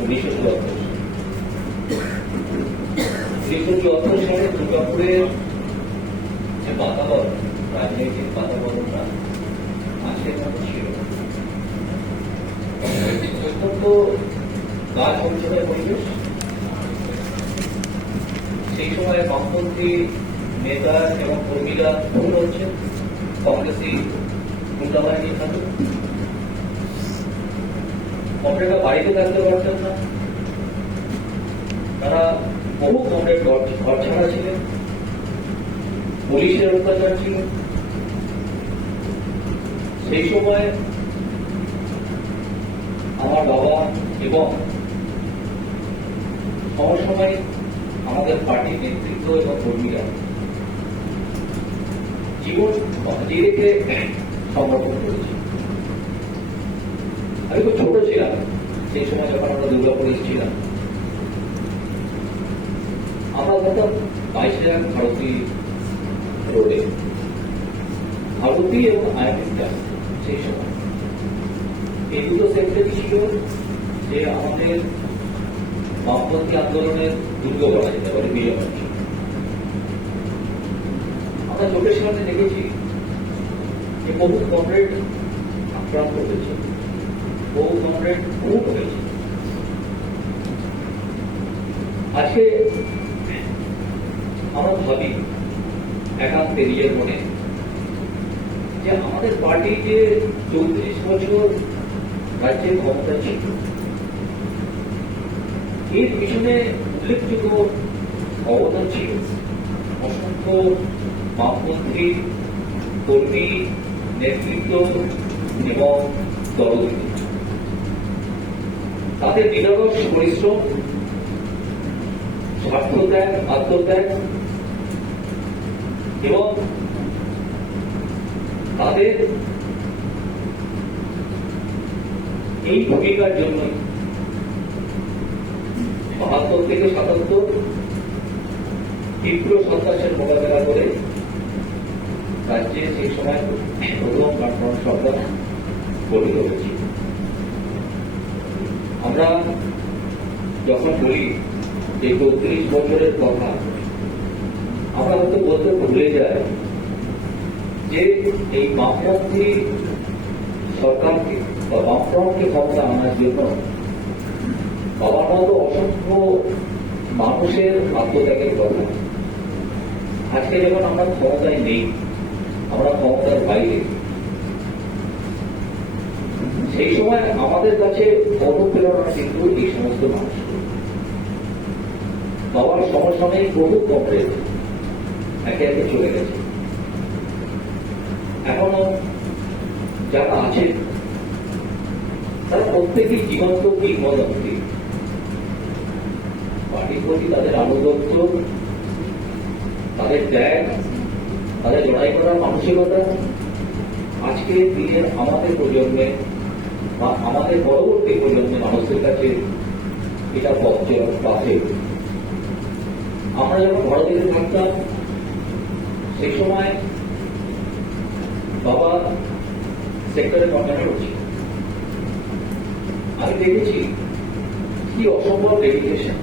1974 সালে দুর্গাপুরের যে বাতাবরণ, রাজনৈতিক বাতাবরণটা আজকের মতো ছিল অত্যন্ত গাছ অঞ্চলের পরিবেশ। সেই সময় বামপন্থী নেতা এবং কর্মীরা ভুল হচ্ছেন, কংগ্রেসি গুন্ডাবাহিনী থাকুক, কমরেডরা বাড়িতে থাকতে পারতেন না, তারা বহু কমরেড ঘর ছাড়া ছিলেন, পুলিশের অত্যাচার ছিল। সেই সময় আমার বাবা এবং সময় আমাদের পার্টির নেতৃত্ব এবং কর্মীরা জীবন বাঁচিয়ে রেখে সমর্থন করেছে। আমি খুব ছোট ছিলাম সেই সময় যখন আমরা দুর্গাপুরে এসেছিলাম। আমরা তখন 22 ভারতী রোডে, ভারতী এবং আইবিটা সেই সময় এই দুটো সেক্টরই ছিল যে আমাদের বামপন্থী আন্দোলনের দুর্গ বলা যেতে পারে বিজয়। আমরা চোখের সামনে দেখেছি যে বহু কমরেড আক্রান্ত হয়েছে, বহু কমরেড খুন হয়েছে। আজকে আমরা ভাবি একান্তে নিজের মনে যে আমাদের পার্টি যে 34 বছর রাজ্যের ক্ষমতা ছিল, এর পিছনে উল্লেখযোগ্য অবদান ছিল অসংখ্য বামপন্থী কর্মী, নেতৃত্ব এবং দলগুলি। তাদের নিরলস পরিশ্রম, স্বার্থত্যাগ, আত্মত্যাগ এবং তাদের এই ভূমিকার জন্যই ৭২ থেকে ৭৭ তীব্র সন্ত্রাসের মোকাবেলা করে রাজ্যে সেই সময় প্রথম বামফ্রন্ট সরকার গঠিত হয়েছিল। আমরা যখন বলি যে ৩২ বছরের কথা, আমরা হয়তো বলতে ভুলে যাই যে এই বামপন্থী সরকারকে বা বামফ্রন্টকে ক্ষমতা আনার জন্য বাবার মতো অসংখ্য মানুষের আত্মত্যাগের কথা। আজকে যখন আমরা ক্ষমতায় নেই, আমরা ক্ষমতার বাইরে, সেই সময় আমাদের কাছে অনুপ্রেরণা কিন্তু এই সমস্ত মানুষ। বাবার সমসাময়িক বহু কমরেড একে একে চলে গেছে। এখনো যারা আছেন তারা প্রত্যেকেই জীবন্ত কিংবদন্তি। পার্টির প্রতি তাদের আনুগত্য, তাদের ত্যাগ, তাদের লড়াই করার মানসিকতা আজকে দিনের আমাদের প্রজন্মে বা আমাদের পরবর্তী প্রজন্মের মানুষের কাছে এটা পাশে। আমরা যখন ভারতীয় থাকতাম সেই সময় বাবা সেক্টরে কমান্ডার ছিল। আমি দেখেছি কি অসম্ভব ডেডিকেশন,